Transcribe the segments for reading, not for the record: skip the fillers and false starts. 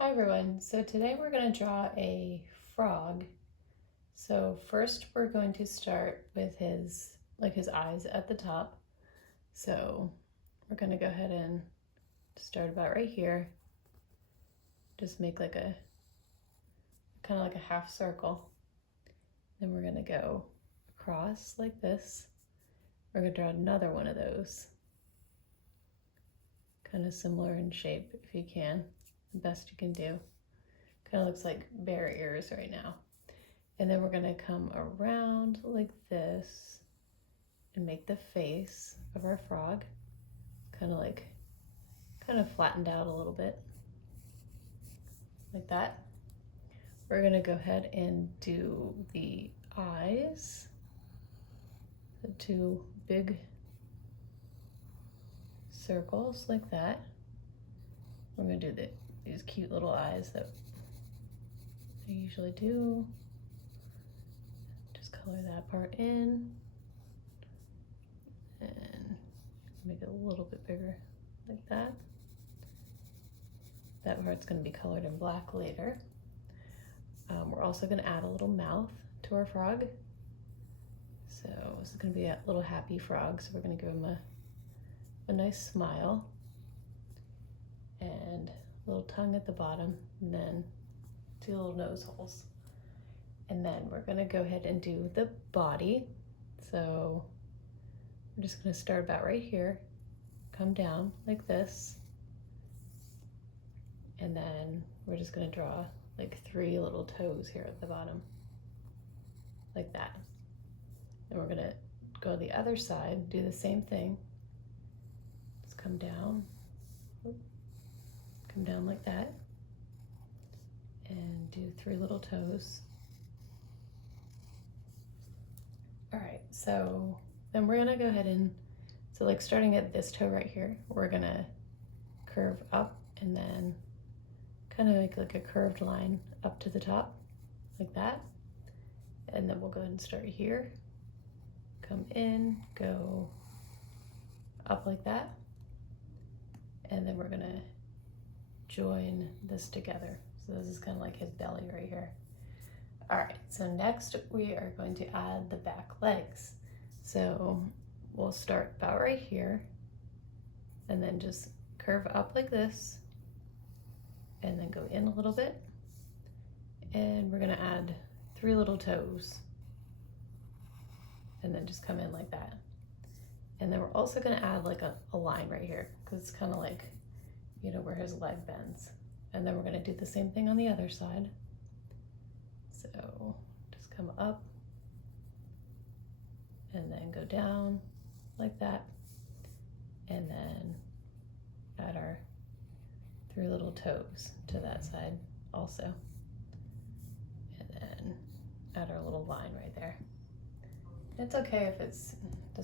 Hi everyone, so today we're going to draw a frog. So first we're going to start with his eyes at the top. So we're going to go ahead and start about right here. Just make like a kind of like a half circle. Then we're going to go across like this. We're going to draw another one of those. Kind of similar in shape if you can, the best you can do. Kind of looks like bear ears right now. And then we're gonna come around like this and make the face of our frog kind of flattened out a little bit, like that. We're gonna go ahead and do the eyes, the two big circles like that. We're gonna do these cute little eyes that I usually do. Just color that part in and make it a little bit bigger like that. That part's going to be colored in black later. We're also going to add a little mouth to our frog. So this is going to be a little happy frog, so we're going to give him a nice smile and a little tongue at the bottom, and then two little nose holes. And then we're going to go ahead and do the body. So we're just going to start about right here, come down like this, and then we're just going to draw like three little toes here at the bottom, like that. And we're going to go to the other side, do the same thing. Just come down like that, and do three little toes. All right, so then we're gonna go ahead and, so like starting at this toe right here, we're gonna curve up and then kind of make like a curved line up to the top, like that. And then we'll go ahead and start here, come in, go up like that. And then we're gonna join this together. So this is kind of like his belly right here. All right, so next we are going to add the back legs. So we'll start about right here and then just curve up like this and then go in a little bit. And we're gonna add three little toes and then just come in like that. And then we're also gonna add like a line right here because it's kind of like, you know, where his leg bends. And then we're gonna do the same thing on the other side. So just come up and then go down like that. And then add our three little toes to that side also. And then add our little line right there. It's okay if this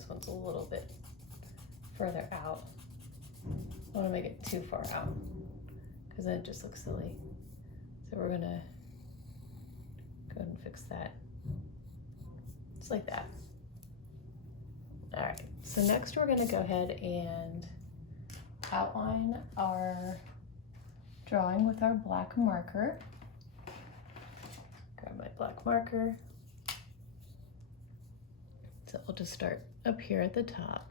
one's a little bit further out. I don't want to make it too far out because then it just looks silly. So we're gonna go ahead and fix that. Just like that. All right, so next we're gonna go ahead and outline our drawing with our black marker. Grab my black marker. So I'll just start up here at the top.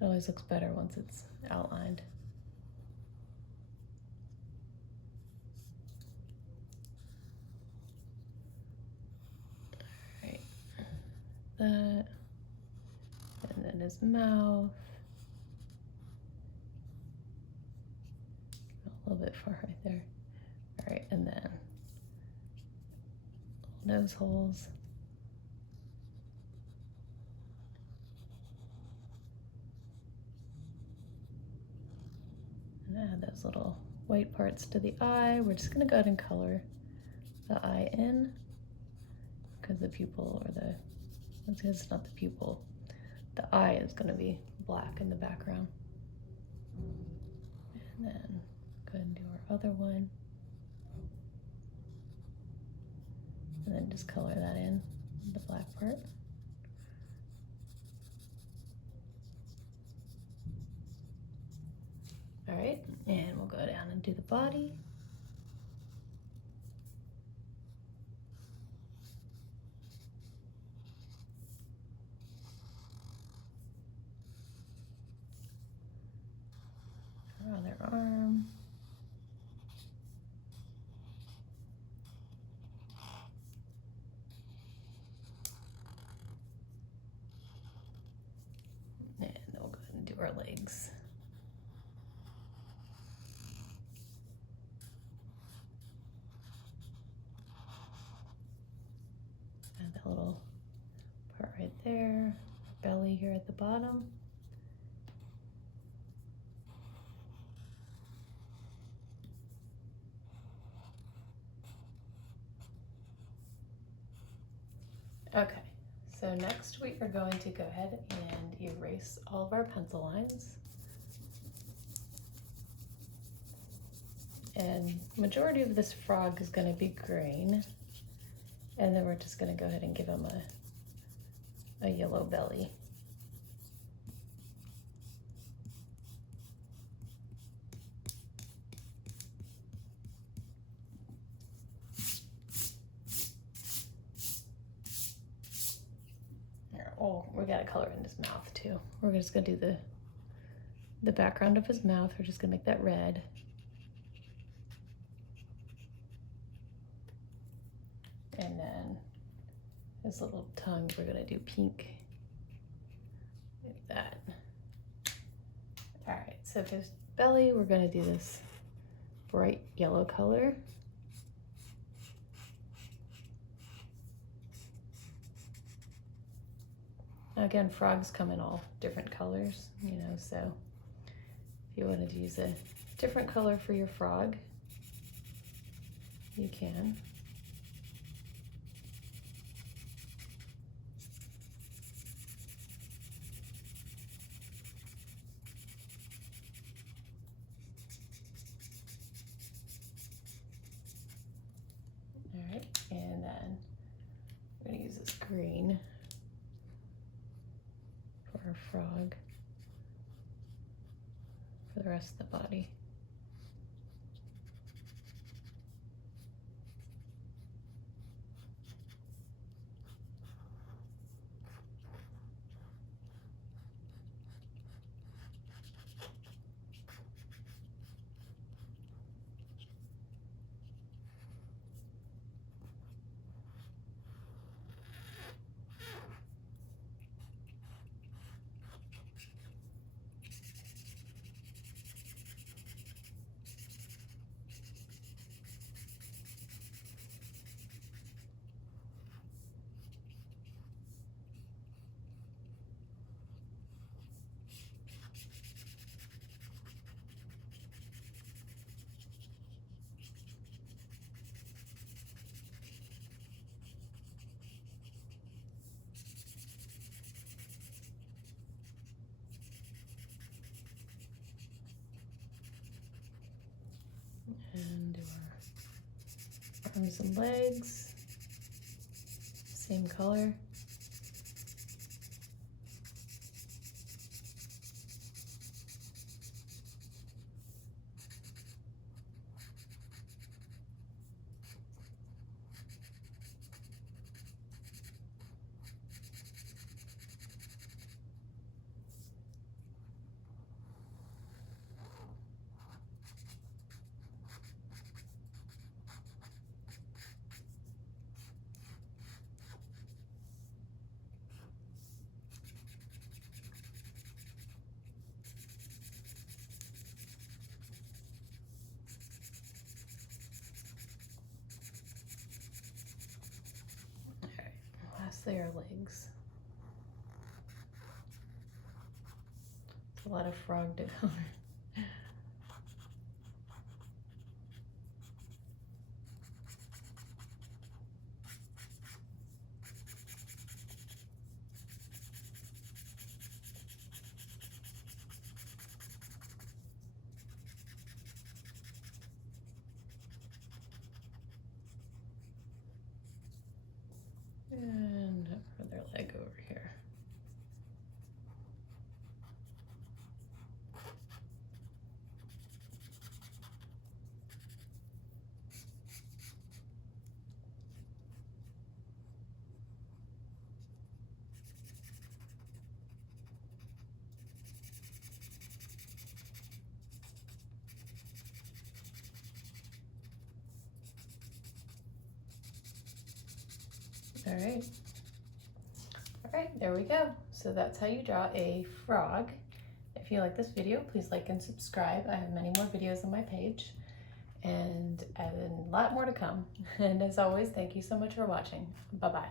It always looks better once it's outlined. All right, that, and then his mouth. A little bit far right there. All right, and then nose holes. And add those little white parts to the eye. We're just gonna go ahead and color the eye in because the pupil, or it's not the pupil, the eye is gonna be black in the background. And then go ahead and do our other one. And then just color that in, the black part. right, and we'll go down and do the body. Around their arm. And then we'll go ahead and do our legs. Add that little part right there, belly here at the bottom. Okay, so next we are going to go ahead and erase all of our pencil lines. And majority of this frog is going to be green. And then we're just going to go ahead and give him a yellow belly. Oh, we got to color in his mouth too. We're just going to do the background of his mouth. We're just going to make that red. And then his little tongue, we're going to do pink. Like that. All right, so his belly, we're going to do this bright yellow color. Again, frogs come in all different colors, you know, so if you wanted to use a different color for your frog, you can. All right, and then we're going to use this green for our frog for the rest of the body. And do our arms and legs, same color. Lastly, our legs. It's a lot of frog to color. And another leg over here. All right. All right, there we go. So that's how you draw a frog. If you like this video, please like and subscribe. I have many more videos on my page and a lot more to come. And as always, thank you so much for watching. Bye-bye.